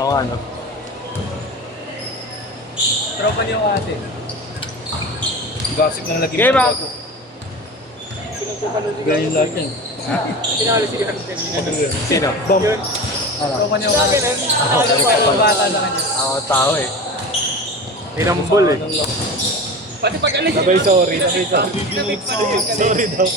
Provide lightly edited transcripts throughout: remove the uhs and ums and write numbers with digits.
Oo, ano. Tropa niyo ate. Gasik ng lagi. Game up! Ganyan lahat yan. Sinalo si Hunter. Sino? Bomb. Yun. Tropa niyo ate. Alam ko ang bata na kanya. Ako tao eh. Pinambol eh. Pati pag alis. Sabay sorry. Sorry daw.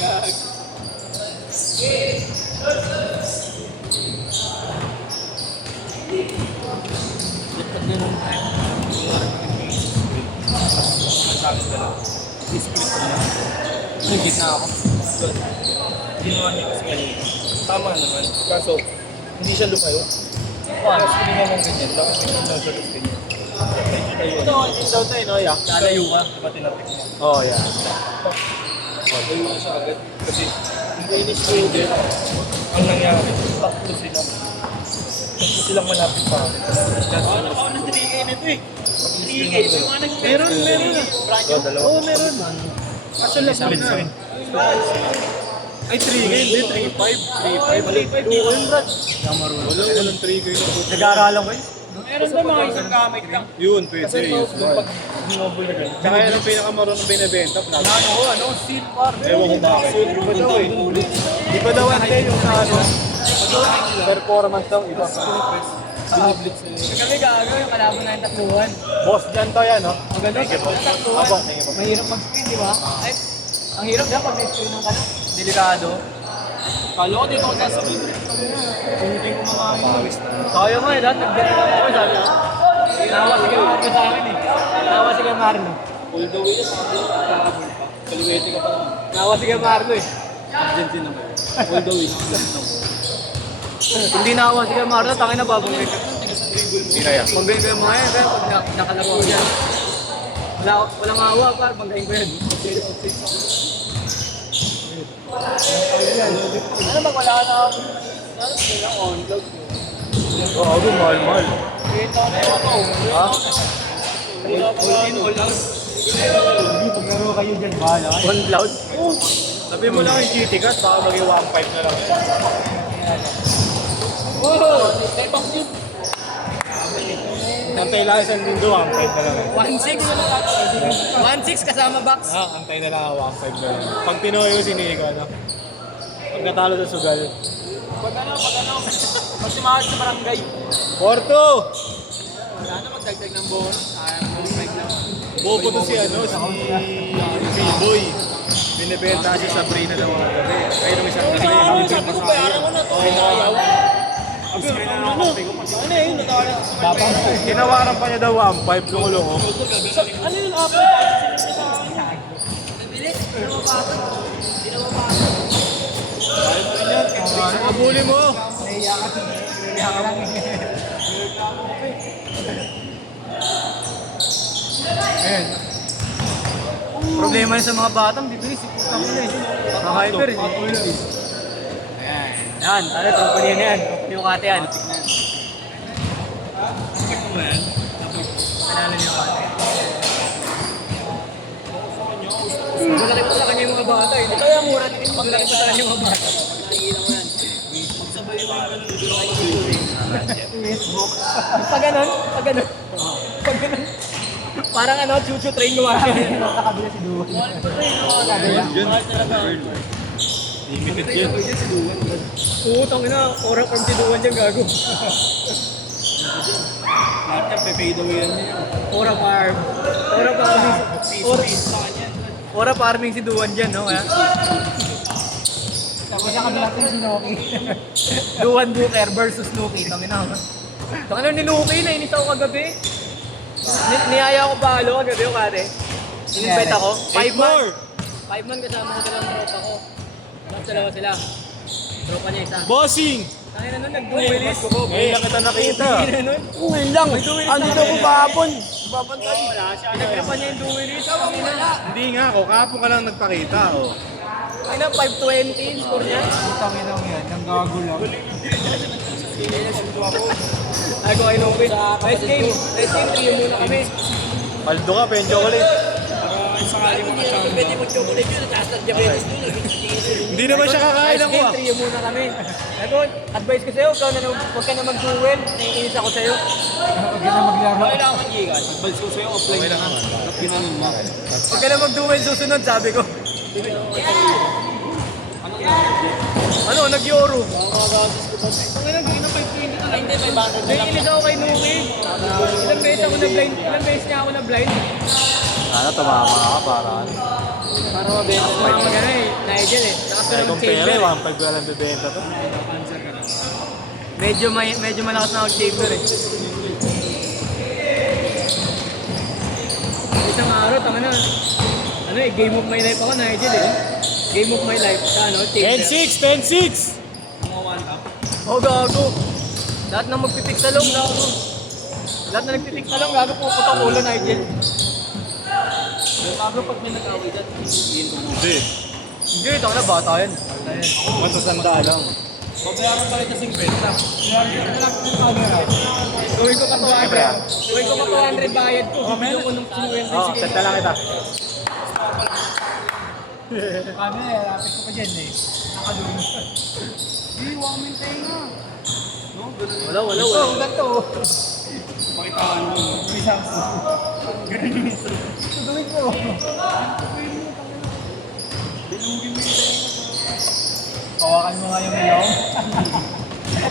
Hindi na ako. Ginawa niya kasi kanina. Tama naman. Kaso, hindi siya lumayo. Wow. Kasi hindi naman ganyan. Bakit hindi naman siya ganyan? Ito, yung daw tayo, no? Yeah. Lalayo ka. Diba tinapik niya? Oh, yeah. Layo na siya agad. Kasi, hindi inis ko din. Ang nangyari, tatlo sila. Tatlo silang malapit pa akin. Ano ako ng 3K na ito eh. 3K. Meron. So, dalawa. Oo, meron. Kaso lang split screen. Ay, 3K, hindi, 3.5. 3.5. 200. Walang 3K na po. Nag-aaralan ko eh. Meron ba mga isang gamit lang? Yun, pwede. Pag mobile na ganun. Tsaka yan ang pinakamarunong binibenta. Ano? Steel bar. Ewan ko bakit. Iba daw eh. Iba daw ante yung sa ano. Performance daw, iba. Kami gagawin yung kalaban na yung takluhan. Boss dyan to yan, no? Maganda sa takluhan. Apo, thank you po. Mahirap mag-spin, di ba? Ay, ang hirap dapat may screen ng kanan. Delikado. Kala ko dito ako sasabihin. Pumunta yung kumakain. Kaya mo eh, dahil nag-get lang ako, sabi ko. Nawa si Gamarno sa akin eh. Nawa si Gamarno. All the way na sabi ko. Kaliwete ka pa naman. Nawa si Gamarno eh. Argentina naman. All the way. Hindi nawa si Gamarno, tangin na babangay ka. Sino yan? Banggayin ko yung mga yan, kaya pag nakalaro ko yan. Walang awa pa, banggayin ko yan. Ano ba wala na ako? Ano sila on vlog? Oo, mahal. Ito na yung ako. Ha? All in, all out. Paglaro kayo dyan, bahala kayo. One cloud? Sabi mo lang yung GT Cut, baka maging 1.5 na lang. Oh! Step up yun. Antay lang isang lindo, 1.5 na lang. 1.6. 1.6 kasama box. Antay na lang, 1.5 na lang. Pag Pinoy yung sinili ko, ano? Pag natalo sa sugal. Pag simakas sa barangay. Porto! Wala na magdagdag ng bonus. Ayaw mo lang. Bobo to si ano, si Boy. Binibenta siya sa Brina ng mga gabi. Ayun ang isang gabi. Sabi ko, bayaran ko na to. Ayaw. Ano yun? Tinawaran pa niya daw 1.5 lungulong. Ano yun? Nabilis? Abuli mo! Ayan. Problema na sa mga batang, bibilis. Putang ina eh. Maka-hyper eh. Ayan. Yan, ano, tropa niya na yan. Yung kate yan. Panalo niyo kate. Malaki pa sa kanya yung mga bata eh. Ito yung mura din. Malaki pa sa kanya yung mga bata. Pag ganon. Parang ano, chuchu train gumagano. Nakakabila si Duwan. Limited yun. Utang ina, orang from si Duwan dyan gago. Lahat yan, pay-fade away yan niya. Ora farm. Ora farming si Duwan dyan, no? Kaya? Tapos sa kabila ko si Nuki. Duwan Booker versus Nuki. Tangina ako. Tangina ni Nuki, nainis ako kagabi. Niyaya ko palo kagabi yung kate. In-invite ako. 5 man. 5 man kasama ko dalawang tropa ko. Tapos dalawa sila. Tropa niya isa. Bossing! Tangina nun, nag-duelist. Ngayon lang kita nakita. Tangina nun. Ngayon lang. Andito ko kahapon. Babantay. Pinagripan niya yung duelist. Tangina. Hindi nga ako, kahapon ka lang nagpakita. Oh. Tangina, 520 score niya. Tangin lang yan, nang gago lang. Ako ay no win. Nice game. 3 muna kami. Paldo ka, penjo ko ulit. Kahit sakali makachamba. Pwede mag-chocolate yun, taas ng diabetes yun. Hindi naman siya kakain ng Game, trio muna kami. Sabi, advice ko sa'yo, huwag ka na mag-duel. Naiinis ako sa'yo. Huwag ka na maglaro. Kailangan Gigas. Advice ko sa'yo, offline na nga. Pinanon mo. Huwag ka na mag-duel susunod, sabi ko. Ano, nag-Euro. Panginoon, hindi na 520 na lang. Hindi, may bago na lang. Naiinis ako kay Nuki. Ilang beses niya ako na blind. Sana tumama ka para Para mabenta na. Pag ano eh, Nigel eh. Saka sunod chamber. 1.5 ko lang bibenta to. Medyo malakas na mag-chamber eh. Isang araw, tama na. Ano eh, game of my life ako, Nigel eh. Game of my life sa ano, chamber. 10-6! Oh, gago. Lahat na magpipik sa long, gago. Lahat na nagpipik sa long, gago po putang ulo, Nigel. Bago pag may nag-away dyan, hindi ko. Hindi. Hindi, ito na bata yan. Matatanda lang. Babayaran pa rin kasing benta. Gawin ko pa 200. Gawin ko pa 200 bayad ko. Bibili ko ng 50. Oo, set na lang kita. Kami, lapit ko pa dyan eh. Nakadulo. Hindi, wamin tayo na. Wala. Ang ganito. Pakitaan mo. May sampo. Ganun yung isa. Gawin ko. Bilugin mo yung tayo. Hawakan mo nga yung ilaw.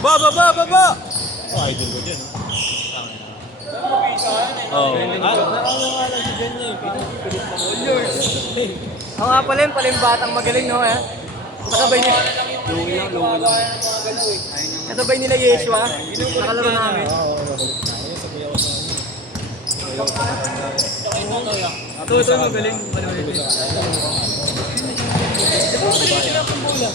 Baba! Oh, idol ko dyan. Oo. Ako nga pala yung palimbatang magaling, no? Eh? Kasabay nila. Kasabay nila Yeshua. Nakalaro namin. Ito magaling. Manulit. Ito magaling sila ang bola.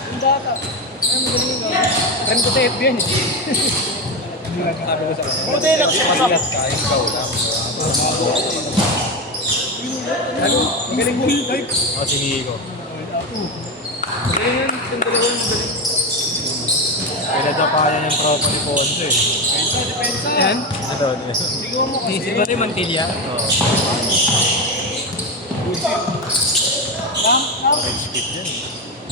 Ang data. Ay, magaling yung gawin. Friend ko sa FB yan eh. Sabi ko sa kanya. Buti lang siya. Kain ka ulam. Magaling mo. Oh, sinihi ko. Magaling yun. Yung dalawa yung magaling. Kailan na pa yan yung tropa ni Ponce eh. Yan. Ito. Isip ba rin Mantilla? Oo. Red skip dyan.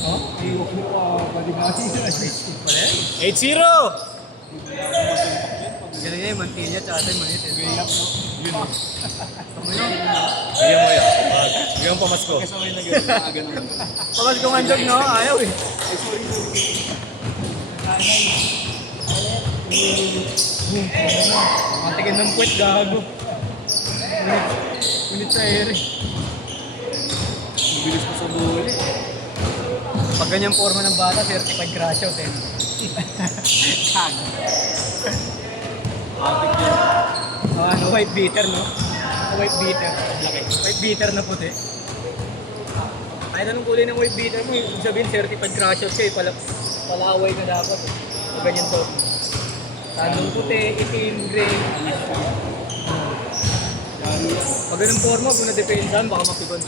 Oh? Iwag mo pa. Paligasi. Pala yan. 8-0! Galing na yung Mantilla tsaka tayo manit. Yun o. Bigyan mo yan. Bigyan mo pamasko. Pakas kong andog, no? Ayaw eh. Matikin ng puwet, gago. Unit sa ere. Bilis ko sa buhuli. Pag ganyang forma ng bata, certified crash out eh. Ano, white beater, no? White beater. White beater na puti. Kahit anong kulay ng white beater mo, ibig sabihin certified crash out ka eh. Palaway ka dapat eh. Pag ganyan to. Tandong puti, itim, gray. Pag ganun forma, kung na-depensan, baka mapikon.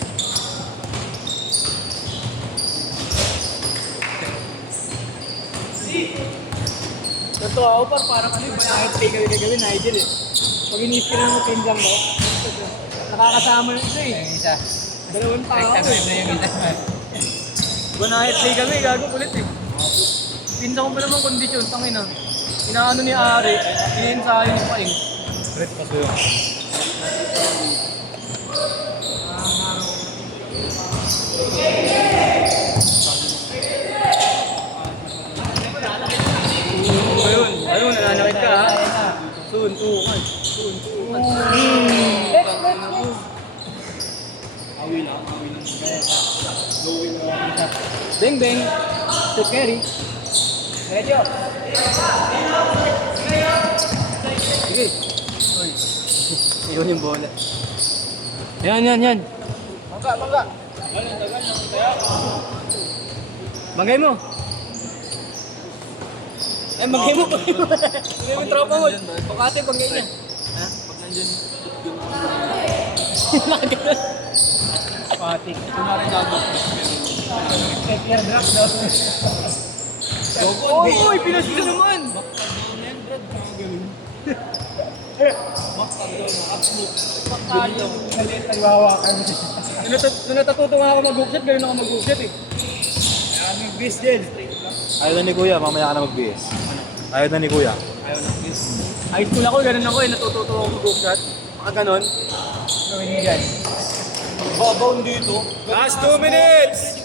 Totoo ako parang ano yung banayat pay gawin Nigel eh. Pag inisip na mo pinjang mo, nakakasama na ito eh. Yung isa. Dalawang tao eh. Yung isa. Banayat pay kami, gago kulit eh. Pinjang ko pa naman kondisyon, tangin na. Inaano ni Ari, iniinsahin mo pa eh. Red pa sa'yo. Ayun, nananakit ka ha. Suntukan. Beng beng. To carry. Medyo. Sige. Oy. Yun yung bola. Yan. Mangga. Bangay mo. Eh, bangay mo. Bangay mo yung tropa mo. Pakate, bangay niya. Ha? Pag nandyan, Nakaganon. Patik. kunwari gagawin. Airdrop daw. Oy, pinas ka naman. Nagwawakan. Nung natuto nga ako mag-hookshot, ganun ako mag-hookshot eh. Mag-bis din. Ayaw na ni Kuya, mamaya ka na mag-BS. Ayaw na ni Kuya. High school ako, ganun ako eh. Natututo ako mag-hookshot. Mga ganun. Gawin niyo yan. Babaw dito. Last 2 minutes!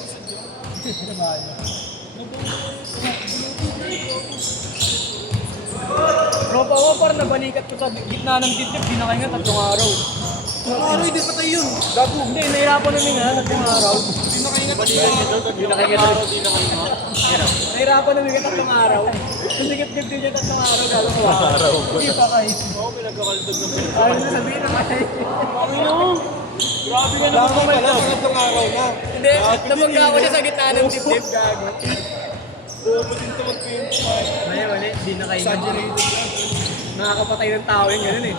Tropa ko, parang nabalikat ko sa gitna ng dibdib. Di na kayo nga, 3 araw. Ano, hindi pa tayo yun. Gago, hindi, nahirapan namin nga, 3 araw. Hindi na kayo nga. Di na kayo nga. Nahirapan namin nga 3 araw. Kung dikit-dibdib niya 3 araw, gago ko. Hindi pa kayo. Oo, pinagkakaldog ng Ayaw na sabihin na kayo. Okay no. Grabe ka naman pala. Pangatlong araw na. Hindi, nabangga ako siya sa gitna ng dibdib, gago. Puputin to mag-paint. Mali, di na kayo. Nakakapatay ng tao yun, ganun eh.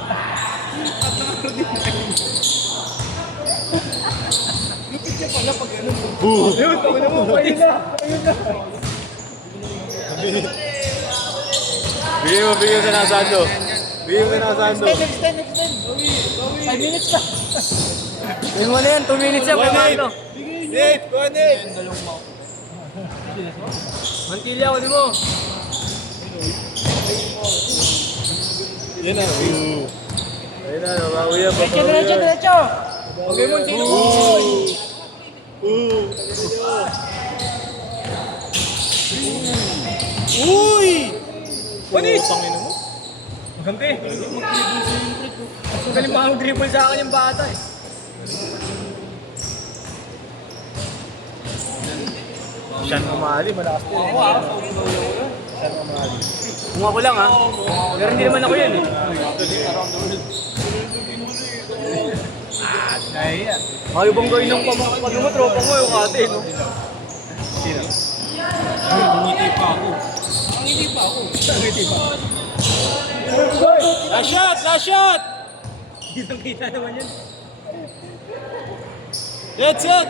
Lupit niya pala pag ano. Ayun, tawin na mo, ayun na. Ayun na. Bigyan mo sa nasando. Bigyan mo na nasando. Extend. 5 minutes na. Ayun mo na yan, 2 minutes yan, pamalo. Nate, go Nate! Mantilya ako di mo. Yan na. Ayun na, nabawi yan. Diretso. Okay mo, sino mo? Uy! Panis! Pangino mo? Magkampi. Galing pa mag-dribble sa akin yung bata eh. Siyan umali, malakas din. Siyan umali. Kung ako lang ha. Pero hindi naman ako yan eh. Kaya. Ayaw bang gawin ng pag mo, tropa mo yung ate no? Sino? Ngiti pa ako. Last shot! Last shot! Kitang kita naman yan. That's it!